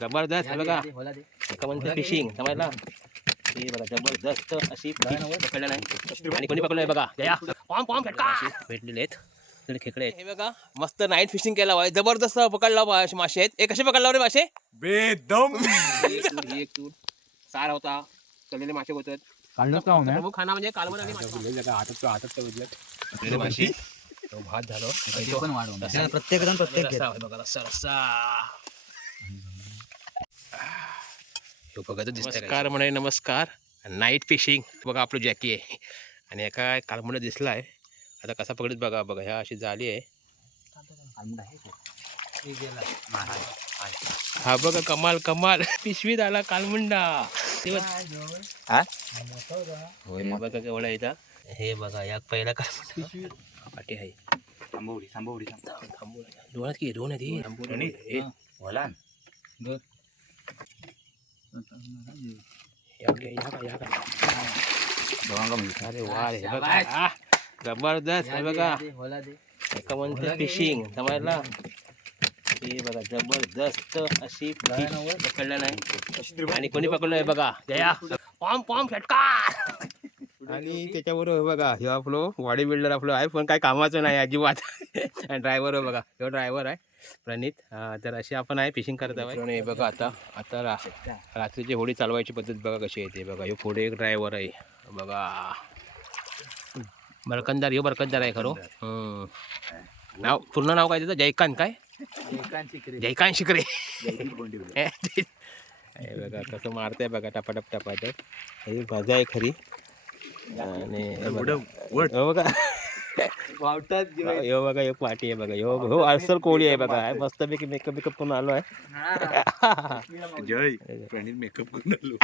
जबरदस्त बघा एका म्हणते फिशिंग समजला हे बघा जबरदस्त अशी पकडलं नाही आणि कोणी पकडलंय बघा भेटलेले आहेत खेकडे हे बघा मस्त नाईट फिशिंग केला वाय जबरदस्त पकडला मासे आहेत. कसे पकडला रे मासे बेदम एक तूर सार होता तळलेले मासे होतात काढलं का प्रमुख खाना म्हणजे कालवण आणि मासे तो भात झालो पण वाढवून प्रत्येक जण प्रत्येक बघा रस्सा रस्सा नमस्कार म्हणे नमस्कार नाईट फिशिंग बघा आपलं जॅकी आहे आणि एका कालवण दिसला आहे आता कसा पकडत बघा बघा ह्या अशी झाली आहे हा बघा कमाल कमाल पिशवीत आला कालमुंडा बघा केवढा येता हे बघा या पहिला कालमुंडा पाठी आहे थांबवडी दोन की दोन आहे अरे वा रे बघा जबरदस्त आहे बघा एका म्हणते फिशिंग समजला हे बघा जबरदस्त अशी पकडलं नाही आणि कोणी पकडलंय बघा जया पॉम पॉम फटकार आणि त्याच्याबरोबर बघा हे आपलं बॉडी बिल्डर आपलं आहे पण काय कामाचं नाही अजिबात आणि ड्रायव्हर बघा हे ड्रायव्हर आहे प्रणित तर अशी आपण आहे फिशिंग करत आहे हे बघा आता रात्रीची होडी चालवायची पद्धत बघा कशी येते बघा हे पुढे एक ड्रायव्हर आहे बघा बरकंदार ह्यो बरकंदार आहे खरो नाव पूर्ण नाव काय त्याचं जयकांत काय जयकांत शिकरे बघा कसं मारतंय बघा टपाटप टपाटप ही मजा आहे खरी आणि बघा यो बघा एक पाठी आहे बघा हो अस्सल कोळी आहे बघा मस्तपैकी मेकअप बिकअप करून आलो आहे जय प्रणित मेकअप करून आलो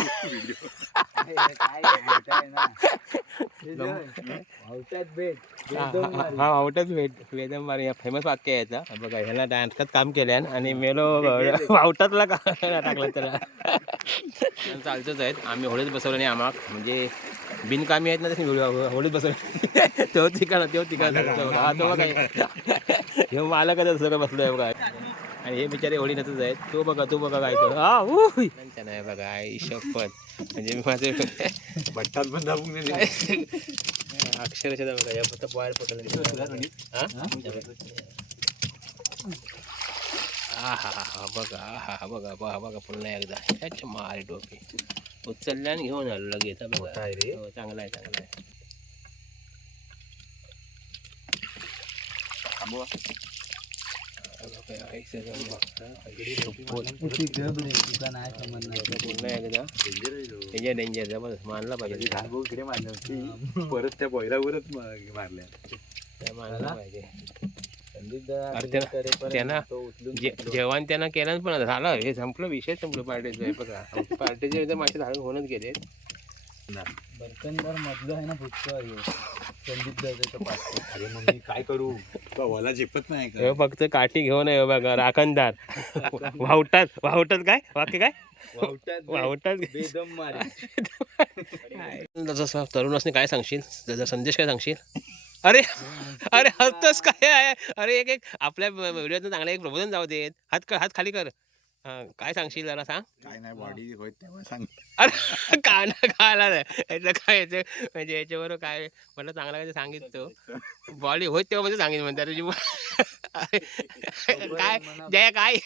हा आउटच वेदम मार फेमस वाक्य आहे याचा बघा ह्याला डान्सच काम केल्यान आणि मेलो आउटातला का टाकला त्याला चालतच आहेत आम्ही होळीत बसवलं नाही आम्हाला म्हणजे बिनकामी आहेत ना तसे होळीत बसवलं तो ठिकाण हा तो बघा हे मालकच सगळं बसलोय बघा आणि हे बिचारे होळी नसच आहेत तो बघा काय तो नाही बघा आई शपथ म्हणजे मी माझे भट्टात पण दाबून अक्षरशः बघा या फक्त बाहेर पडलं हा बघा पुन्हा एकदा मारे डोके उचलल्याने घेऊन आलो लगेच बघा रे चांगला आहे डेंजर जबरदस्त मानला पाहिजे परत त्या बैलावरच मारल्या मानला पाहिजे त्यांना जेवण त्यांना केलं पण झालं हे संपलं विषय संपलं पार्टीचं बघा पार्टीचे मासे धाडून होऊनच गेले बरकंदार मधलं आहे ना अरे मग मी काय करू मला झेपत नाही फक्त काठी घेऊन आहे बघा राखणदार वावटात काय वाक्य काय वावटात जसं तरुणासने काय सांगशील जसं संदेश काय सांगशील अरे हसतोस काय आहे अरे एक आपल्या व्हिडिओतून चांगलं एक प्रबोधन जाऊ देत हात खाली कर काय सांगशील जरा सांग काय नाही बॉडी होत तेव्हा सांग अरे खायला याचं काय याचं म्हणजे याच्याबरोबर काय म्हटलं चांगला काय सांगितलं बॉडी होत तेव्हा म्हणजे सांगितलं म्हणतात काय जया काय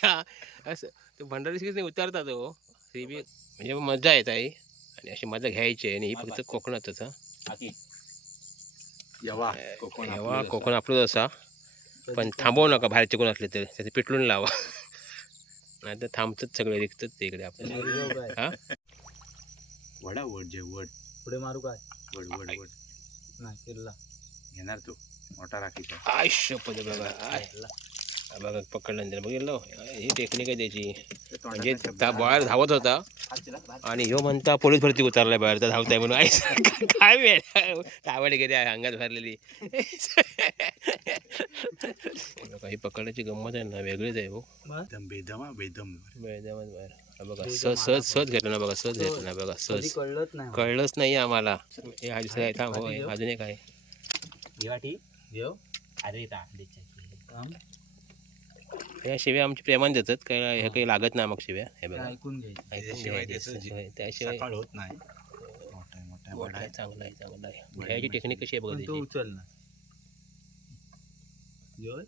असं तो भंडारी सिरीज उतरता तो सीबी म्हणजे मजा येत आहे आणि अशी मजा घ्यायची आहे आणि ही फक्त कोकणातच कोकण आपलंच असा पण थांबवू नका बाहेरचे कोण असले तर त्याचे पेटलून लावा नाही तर थांबतच सगळे रिक्तच ते इकडे आपल्याला हा वडा वड पुढे मारू काय वड नाही किल्ला घेणार तू मोठा राखीचा आयुष्य पद बघा पकडलं बघितलं ही टेक्निक आहे त्याची म्हणजे त्या बाहेर धावत होता आणि ह्यो म्हणता पोलीस भरती उतरलाय बाहेर तर धावताय म्हणून काय वेळ कावड गेली अंगात भरलेली काही पकडण्याची गंमत आहे ना वेगळीच आहे हो बेदमच बाहेर बघा सहज घेतलं ना बघा सहज घेतलं ना बघा सहज कळलंच नाही आम्हाला हे हा दुसरं थांब हो अजून एक आहे या शिव्या आमची प्रेमान देतात काय हे काही लागत नाही मग शिव्या हे बघा ऐकून घ्यायचं. त्याशिवाय घ्यायचं. त्याचं होय, त्याशिवाय सकाळ होत नाही. मोठा मोठा मोठा वडा आहे, आहे. चांगला आहे चांगला आहे घ्यायची टेक्निक कशी आहे बघा पण तो त्याची उचल ना. जोय.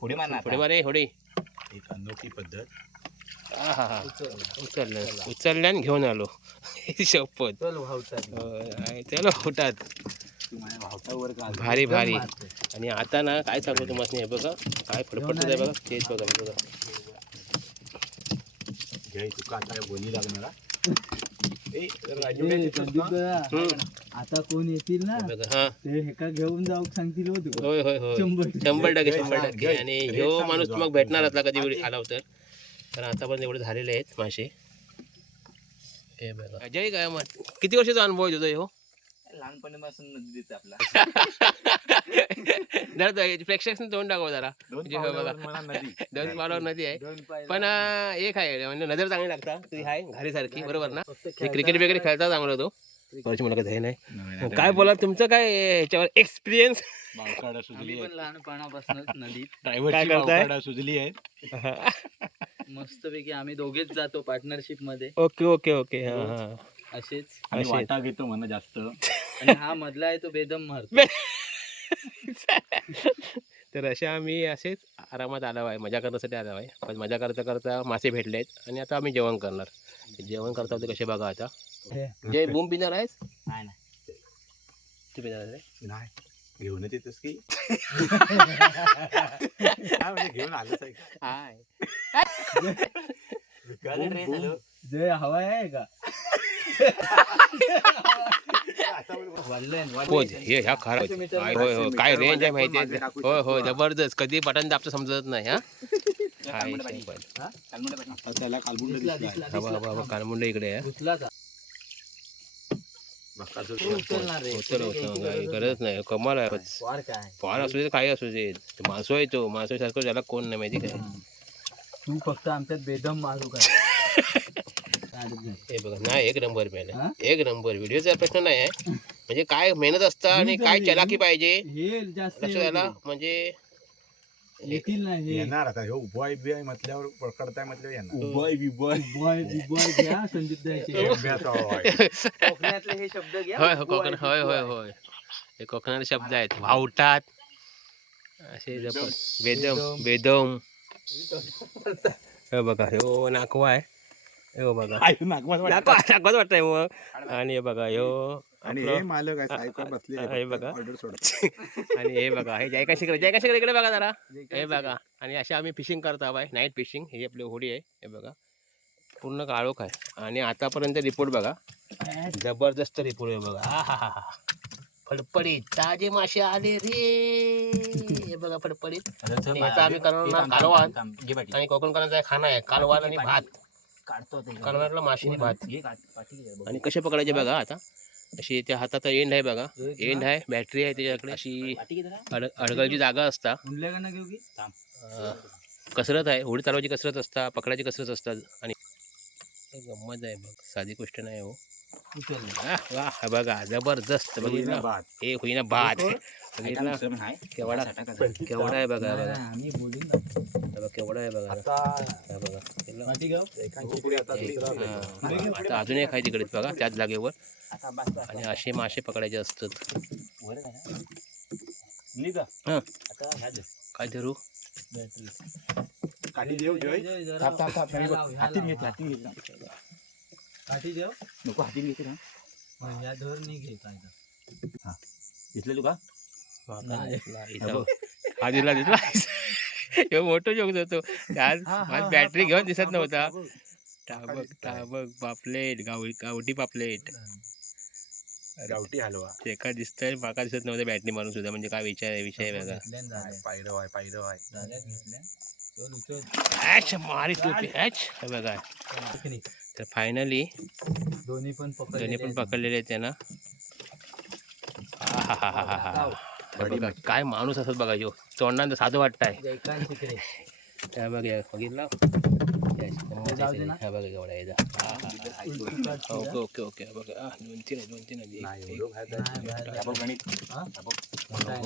पुढे मारणार पुढे मारे होडी एक अनोखी पद्धत. हा हा हा उचल. उचलल्या आणि घेऊन आलो शपथ चल भावतात. चलो होतात तू माझ्या भावटावर का भारी भारी आणि आता ना काय सांगू तुम्हाला हे बघा काय फडफडत आहे बघा तेच बघा हे बघा घ्याय तू का काय बोली लागणार. आता कोण येतील ना हे बघा हा ते हेका घेऊन जाऊ सांगतील हो तुला. होय होय होय 100% आणि ह्यो माणूस मग भेटणार असला कधी वेळी आला होता तर आतापर्यंत एवढे झालेले आहेत मासे हे बघा अजय काय मग किती वर्षाचा अनुभव आहे तुझा ह्यो लहानपणीपासून नदीच आपला. जरा प्रेक्षकांनी तोंड दाखव जरा म्हणजे हे बघा दोन पावलावर नदी आहे पण एक आहे म्हणजे नजर चांगली लागता तुझी आहे घारी सारखी बरोबर ना क्रिकेट वगैरे खेळता चांगला तो परची मला काही नाही काय बोला तुमचं काय याच्यावर एक्सपिरियन्स बावकाडा सुजली पण लहानपणापासूनच नदीत काय करताय? बावकाडा सुजली आहे. मस्तपैकी आम्ही दोघेच जातो पार्टनरशिप मध्ये ओके ओके ओके हा हा असेच. आणि असेच. वाटा घेतो म्हणा जास्त. आणि हा मधला आहे तो बेदम मारतो. तर अशा आम्ही असेच आरामात आलो आहे मजा करण्यासाठी आलो आहे पण मजा करता करता मासे भेटले आहेत आणि आता आम्ही जेवण करणार जेवण करता होते कसे बघा आता जय बूम पिणार आहेस नाही तू पिणार आहे नाही घेऊनच येतोस की काय म्हणजे घेऊन आलंच आहे का? हाय जय हवा आहे का पोच हे ह्या खरा होय हो काय रेंज आहे माहिती आहे होय होय जबरदस्त कधी बटन दाबचं समजत नाही हा हाय शंभर. आता त्याला कालबुंड दिसला. बाबा कालमुंड इकडे आहे गरज नाही कमाल आहे फार असू दे काही असू दे मासो आहे तो मासो सारखं त्याला कोण नाही माहिती काय तू फक्त आमच्यात बेदम मारू का. हे बघा नाही एक नंबर पॅन एक नंबर व्हिडिओचा प्रश्न नाही आहे म्हणजे काय मेहनत असतं आणि काय चलाकी पाहिजे हे जास्त लक्ष द्यायला म्हणजे येतील ना हे येणार आता हे उभय बिय म्हटल्यावर पकडताय म्हटल्यावर येणार. उबॉय बिबॉय घ्या संदीप द्यायचे कोकणातले हे शब्द घ्या. होय कोकण होय होय होय हे कोकणातले शब्द आहेत वावटात असे बेदम बेदम हे बघा हो नाकवा आहे हे बघा नाकवाच वाटतंय मग आणि हे बघा ह्यो आणि हे मालक आहे सायकल बसले हे बघा ऑर्डर सोडा. आणि हे बघा हे जयकाशिकर इकडे बघा जरा हे बघा आणि असे आम्ही फिशिंग करत आहोत नाईट फिशिंग ही आपली होडी आहे हे बघा पूर्ण काळोख आहे आणि आतापर्यंत रिपोर्ट बघा जबरदस्त रिपोर्ट आहे बघा हा हा हा फडफडीत ताजे मासे आले रे हे बघा फडफडीत आणि आता आम्ही करणार कालवान आणि कोकणकरांचा खाना आहे कालवान आणि भात कालवानला माशी आणि भात आणि कसे पकडायचे बघा आता अशी त्या हातात एंड आहे बघा एंड आहे बॅटरी आहे त्याच्याकडे अशी अडगळची जागा असता कसरत आहे होडी चालवायची कसरत असता पकडायची कसरत असतात आणि गंमत आहे बघ साधी गोष्ट नाही हो वा बघा जबरदस्त बघितलं हे होईना भात बघितलं केवढा केवढा आहे बघा बघा केवढा आहे बघा आता अजून एक आहे तिकडेच बघा त्याच जागेवर आणि असे मासे पकडायचे असतात काय धरू नको हाती घेते ना दिसले तुका हा दिला दिसला हे मोठं जोक होतो आज माझी बॅटरी घेऊन दिसत नव्हता टाबक टाबक पापलेट गावठी पापलेट गावठी हलवा एका दिसतंय माका दिसत नव्हतं बॅटरी मारून सुद्धा म्हणजे काय विषय वेगळा पायरव आहे ॲच मारी टोपी ॲच हे बघा तर फायनली दोन्ही पण पकडलेले आहेत त्यांना बघा काय माणूस असत बघा यो तोंडानं साधं वाटतंय त्या बघा बघितलं बघा केवढा याचा ओके ओके ओके बघा दोन तीन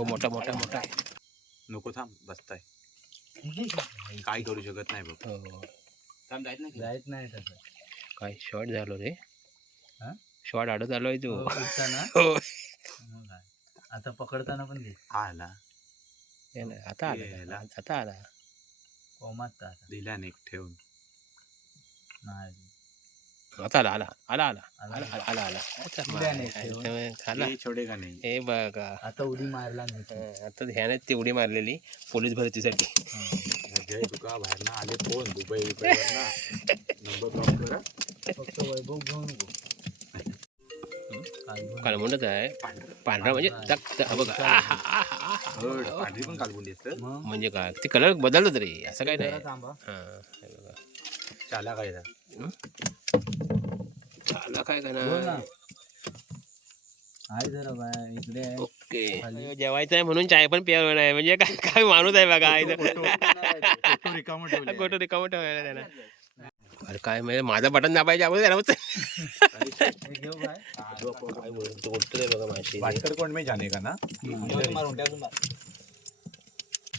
मोठा मोठा मोठा नको थांब बसताय काय करू शकत नाही बघ. हो. जायत नाही तसं. काय शॉर्ट झालो रे. हा? शॉर्ट आडत आलोय तू. हो, उठताना हो. मग काय. आता पकडताना पण घे. आला हे नाही, आता यायला. आला. आता आला. कोमात आता दिला नेक ठेवून. नाही. आता आला आला आला आला आला. आला आला आला आला. अच्छा, दिला नाही माय. ठेवून. त्यामुळे खाला. हे छोडे का नाही. हे बघा. आता उडी मारला नाही. आता ह्याने तेवढी मारलेली पोलीस भरतीसाठी. जय तुका बाहेर ना आले फोन दुबई ना नंबर ब्लॉक करा. फक्त वैभव घेऊ नको. कालमुंडच आहे. पांढरा म्हणजे बघा. आहा, आहा, आहा. पांढरी पण कालबुंडी असतं. मग म्हणजे काय ते कलर बदलत रे असं काय नाही. जरा थांबा. हा, हे बघा. चाला काय झाला काय का बोल ना. ना. आहे जरा बाय इकडे आहे. ओके. जेवायचं आहे म्हणून चाय पण प्यावं नाही म्हणजे काय काय माणूस आहे बघा. फोटो रिकामं ठेवलंय. गोटो रिकामं ठेवायला त्याला. अरे काय म्हणजे माझं बटन दाबायच्या अगोदर त्याला हे घेऊ बाय. काय बोलतो उठतोय बघा माशी. वाटकर कोण मी जाणे का ना.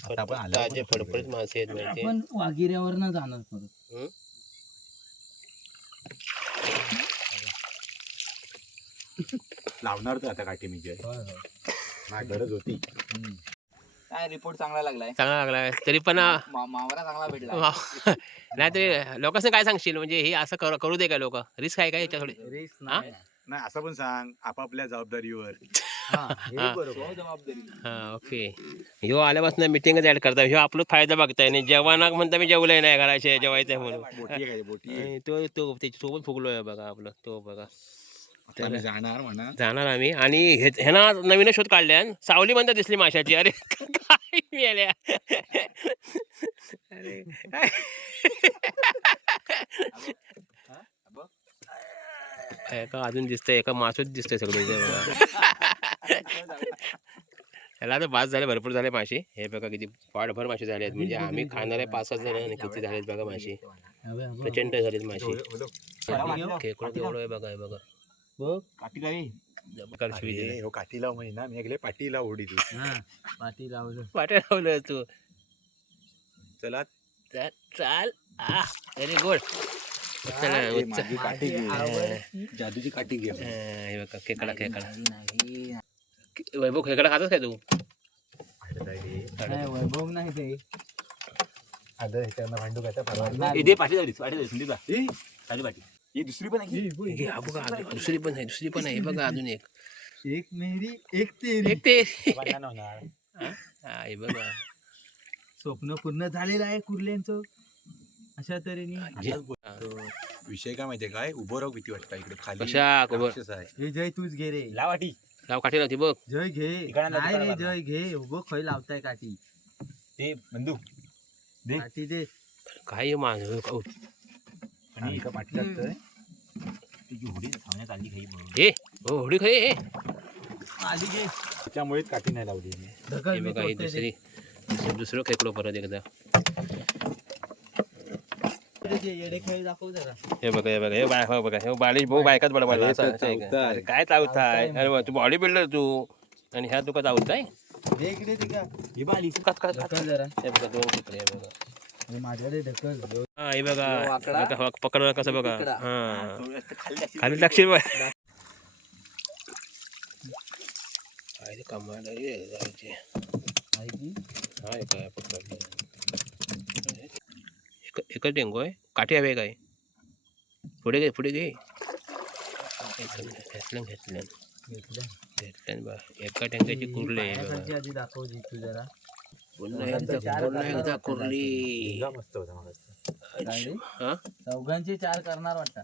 आता आपण आलो. ताजे फडफडीत मासे आहेत माहिती. आपण वागिऱ्यावर ना जाणार परत. लावणार तर आता काठी मी जय. माझी गरज होती. काय रिपोर्ट चांगला लागलाय. चांगला लागला तरी पण मावरा चांगला भेटला. नाही तरी लोकांना काय सांगशील म्हणजे हे असं करू दे का लोक. रिस्क आहे का याच्या थोडी. रिस्क नाही. नाही असं पण सांग आपापल्या जबाबदारीवर. जबाबदारी. हा ओके. ह्यो आल्यापासून मिटिंगच ऍड करता. ह्यो आपलं फायदा बघताय नाही. जेवणाक म्हणता मी जेवलंय नाही घराचे जेवायचंय म्हणून. बोटी आहे बोटी. आणि तो त्याच्यासोबत फुगलोय बघा आपलं तो बघा. आता आम्ही जाणार म्हणा. जाणार आम्ही आणि ह्याना नवीन शोध काढल्या. सावली म्हणता दिसली माशाची. अरे काय मिळाल्या. अरे एका अजून दिसतंय एका मासच दिसतंय सगळे त्याला आता 5 झाले भरपूर झाले मासे. हे बघा किती पाठभर मासे झाले आहेत म्हणजे आम्ही खाणारे 5-6 जण आणि किती झालेत बघा मासे. प्रचंड झालेत मासे. खेकडं केवढं आहे बघा. हे बघा हो काठीला महिना मी ऐकले पाठीला ओढी तू. पाठी लावलं. पाट्या लावलं तू. चला चाल. Very good. माझी काठी घे. जादूची काठी घे. हे बघा खेकडा वैभव खेकडा खातोस काय तू. वैभव नाही ते. भांडू काय इथे पाठी झाली पाठी. ही दुसरी पण आहे. बघा दुसरी पण आहे. हे बघा अजून एक मेरी एक तेरी. ते होणार. हे बघा स्वप्न पूर्ण झालेलं आहे कुर्ल्यांचं अशा तऱ्हेने. विषय काय माहितीये काय उभं राहू भीती वाटतं इकडे खाली. कशा राक्षस आहे. हे जय तूच घे रे. लावाटी लाव काठी लावती बघ. जय घे. नाही रे जय घे. उभं खय लावताय काठी. ते बंदूक दे. काठी दे. काय माझ आणि एका पाठी लागतंय. हे होडी खाई हे आली घे. त्यामुळेच काठी नाही लावली. ढकल, मी बघा ही तोडतोय ते. दुसरं खेकडो परत एकदा. येडे खेळ दाखव जरा. हे बघा हे बालिश भाऊ बायकाच बडबडला असं अरे काय चावताय. अरे तू बॉडी बिल्डर तू आणि ह्या तुका चावताय. इकडे ती का. ही बाली ढकल जरा. हे बघा 2 खेकडे. हे बघा माझ्याकडे ढकल. हा हे बघा पकडलं कसं बघा. हा खाली लागशील. टाकशील काय कमाल जायचे. हा काय पकडलं एकच डेंगू आहे. काठी हवे काय. पुढे घे. घेतलं बा. एका टँक्याची कुर्ली आहे बघा. आधी दाखव तू जरा. पुन्हा एकदा कुर्ली. मस्त होता. हा चौघांचे 4 करणार वाटतं.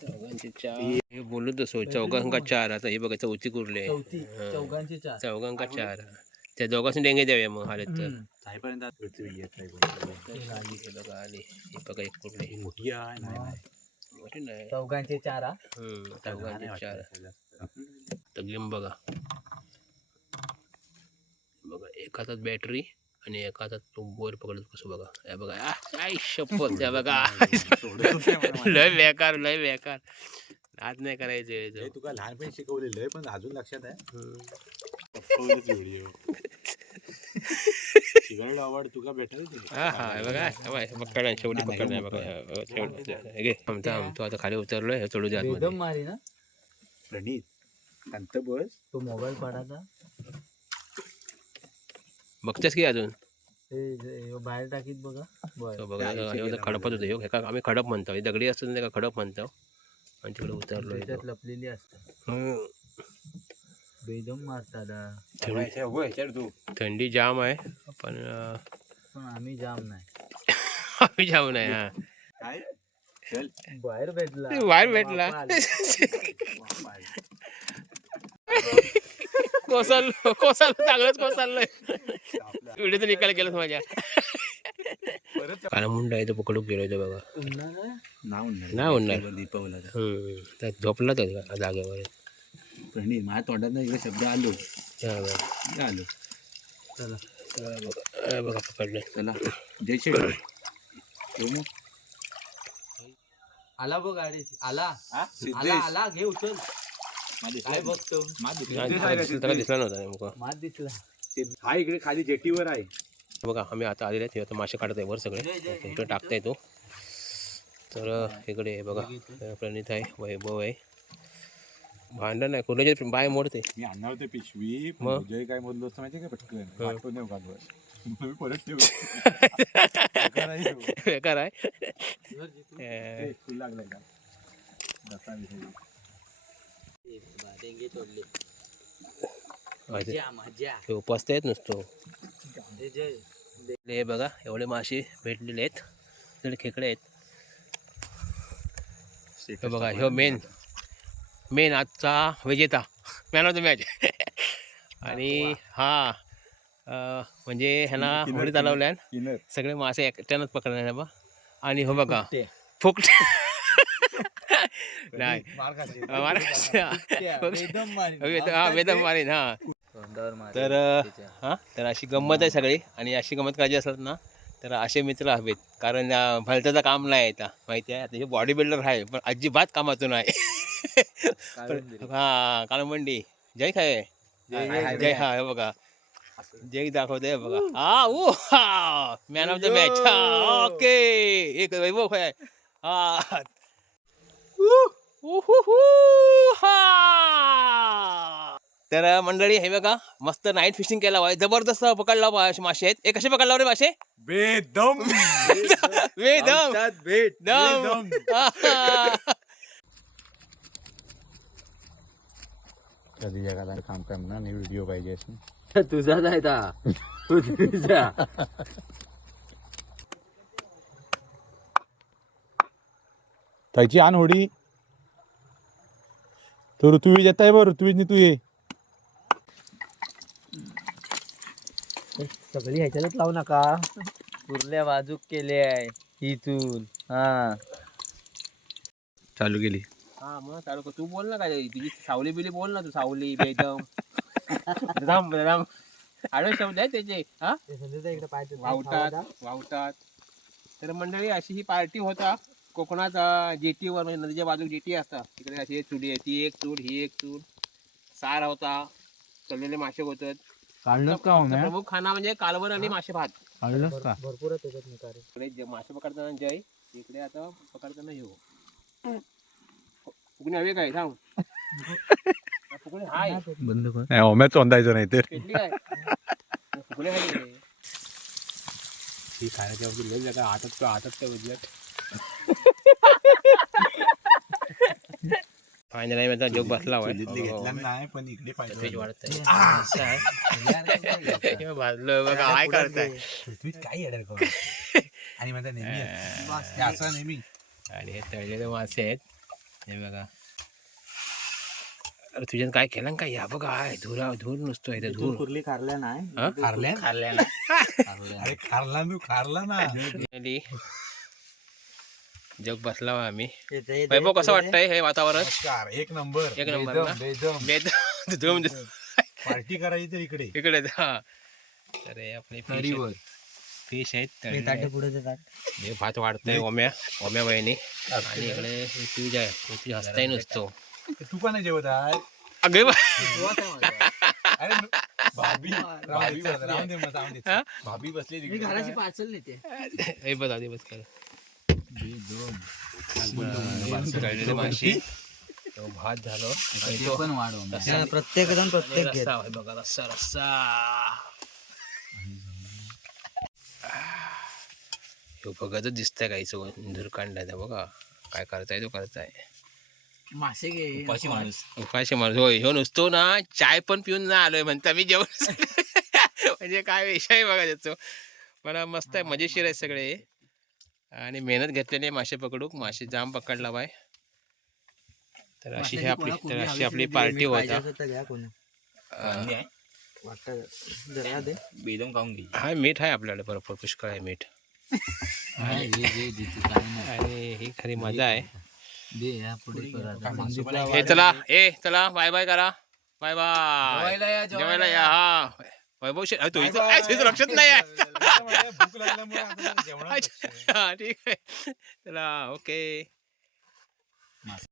चौघांचे 4 हे बोललो तसं. चौघांका 4. आता हे बघा चौथी कुर्ली चौथी. आहे. चौघांचे 4. चौघांका 4. त्या दोघांनी डेंगे द्यावे मग हालत तर. जाईपर्यंत हे बघा आली. हे बघा एक कुर्ली मोठी आहे. मोठी नाही. चौघांचे 4. चौघांचे 4. तगलीम बघा. एक हातात बॅटरी आणि एका हातात तो बोर पकडत कसं बघा. हे बघा काय शपथ. त्या बघा लय बेकार आज नाही करायचे. तुका लहानपणी शिकवलेलं आहे पण अजून लक्षात आहे. आवड तुका भेटेल ते. हा हा हे बघा पकडलं शेवटी पकडलं बघा शेवटी घे थांबतो आता खाली उतरलोय हे चढू द्या एकदम मारी ना प्रणित शांत बस. तो मोबाईल पडायचा बघतेस की अजून ते बाहेर टाकीत बघा तो बघा हे खडपत होतं हे का आम्ही खडप म्हणतो ही दगडी असतो नाही का खडप म्हणतो आणि तिकडे उतरलोय त्याच्यात लपलेली असतात बेदम मारतात थंडी जाम आहे पण पण आम्ही जाम नाही आम्ही जाम नाही हा काय चल बाहेर भेटला बाहेर भेटला कोसळलो चांगलंच कोसळलोय व्हिडिओ निकाल केलं माझ्या काला मुंडा आहे तो पकडून गेलो होतो बघा नाही उडणार दीपावला झोपला तर जागेवर प्रणित माझ्या तोंडात इकडे शब्द आलो आलो. चला बघा पकडलं चला जय श्री आला बघ गाडी आला सिद्धेश. आला घे उचल काय बघतो त्याला दिसला नव्हता नेमका मात दिसला हा इकडे खाली जेटीवर आहे. बघा आम्ही आता आलेले आहेत आता मासे काढत आहे वर सगळे इकडे टाकता येतो तर इकडे बघा प्रणित आहे वैभव आहे भांडण आहे कुर्ल्याचे बाय मोडते मी आणणार होते पिशवी मग? जय काय बोललो असतं माहिती का पटकन पाठवून नाही उगाच मी परत ठेवू बेकार आहे फुल लागलाय का दसा विषय हे उपासता येत नसतो हे बघा एवढे मासे भेटलेले आहेत तिकडे खेकडे आहेत हे बघा ह्यो मेन आजचा विजेता मॅन ऑफ द मॅच आणि हा म्हणजे ह्यांना होडी चालवल्यान इनर सगळे मासे एकट्यानंच पकडले बा आणि हो बघा फुकटे नाही वेदम मारीन हा तर हा तर अशी गंमत आहे सगळी आणि अशी गंमत करायची असतात ना तर असे मित्र हवेत कारण भलत्याचं काम नाही येतं माहिती आहे आता हे बॉडी बिल्डर आहे पण अजिबात कामातून आहे हा काळमंडी जय काय जय हा हे बघा जय दाखवते बघा हा ओ हा man of the match okay एक वैभव आहे हा तर मंडळी हे बघा मस्त नाईट फिशिंग केला आहे जबरदस्त पकडला मासे आहेत हे कसे पकडला रे मासे बेदम वेदम दम कधी जगाला काम करणार नाही व्हिडिओ पाहिजे असून तुझाच आहे तुझा त्याची आण होडी तो ऋतुवीज येत आहे बघ ऋतुवीजनी तू ये सगळी ह्याच्यातच लावू नका पुरल्या बाजूक केले आहे ही चूल हा चालू केली हा मग चालू कर तू बोल ना काय तुझी सावली बिली बोल ना तू सावली बेदम राम राम आडवे शब्द आहे त्याचे हा वावतात तर मंडळी अशी ही पार्टी होता कोकणात जेटीवर म्हणजे नदीच्या बाजूला जेटी असतात तिकडे अशी एक चुडी आहे ती एक चूड ही एक चूड सार होता तळलेले मासे होतात प्रमुख खाना म्हणजे कालवण आणि मासे भात भरपूर इकडे मासे पकडताना जय इकडे आता पकडताना येऊ फुकणी हवी काय सांग फुकणी हाय बंद कर ओम्याच ओंदायचं नाही तर पेटली काय फुकणी हाय ही खाण्याच्या लय जागा हातात उजलट फायनल जोक बसला नाही पण इकडे पेज वाढतंय भाजलं बघा काय करताय काय आणि म्हणता नेहमी असं नेहमी आणि हे तळलेले मासे आहेत हे बघा अरे तुझ्यानं काय केलं काय या बघा आहे धूर नुसतो इथे धूर कुर्ली खारल्या नाही खारल्या अरे खारला ना जग बसला आम्ही वैभव कसं वाटतंय हे वातावरण एक नंबर पार्टी करायची तर इकडे हा तर हे आपले फिश आहेत हे भात वाढतंय ओम्या बहिणी आणि इकडे ऋतुज आहे ऋतुज हसताही नसतो तू पण जेवत आहे अगे अरे हा? भाभी बसली मी घराची पार्सल नेते हे बघ आधी बस कर तळलेली माशी तो भात झालो आणि तो पण वाढव रस्सा- प्रत्येक जण प्रत्येक घेत रस्सा आहे बघा रस्सा रस्सा ह्यो बघा तर दिसतंय काहीच धूर काढलाय बघा काय करताय तो करताय मासे घे उपाशी माणूस. उपाशी माणूस होय ह्यो नुसतो ना चाय पण पिऊन ना आलोय म्हणता मी जेवण म्हणजे काय विषय बघा त्याचं पण मस्त आहे मजेशीर आहे सगळे आणि मेहनत घेतलेली आहे मासे पकडूक मासे जाम पकडला बाय तर अशी आपली पार्टी होता बेदम खाऊन घे. हा मीठ आहे आपल्याकडे भरपूर पुष्कळ आहे मीठ आणि ही खरी मजा आहे हे चला बाय बाय करा बाय बाय जेवायला या हा वैभव तू इथं लक्षात नाही आहे भूक लागल्यामुळे आता जेवणात हा ठीक आहे चला ओके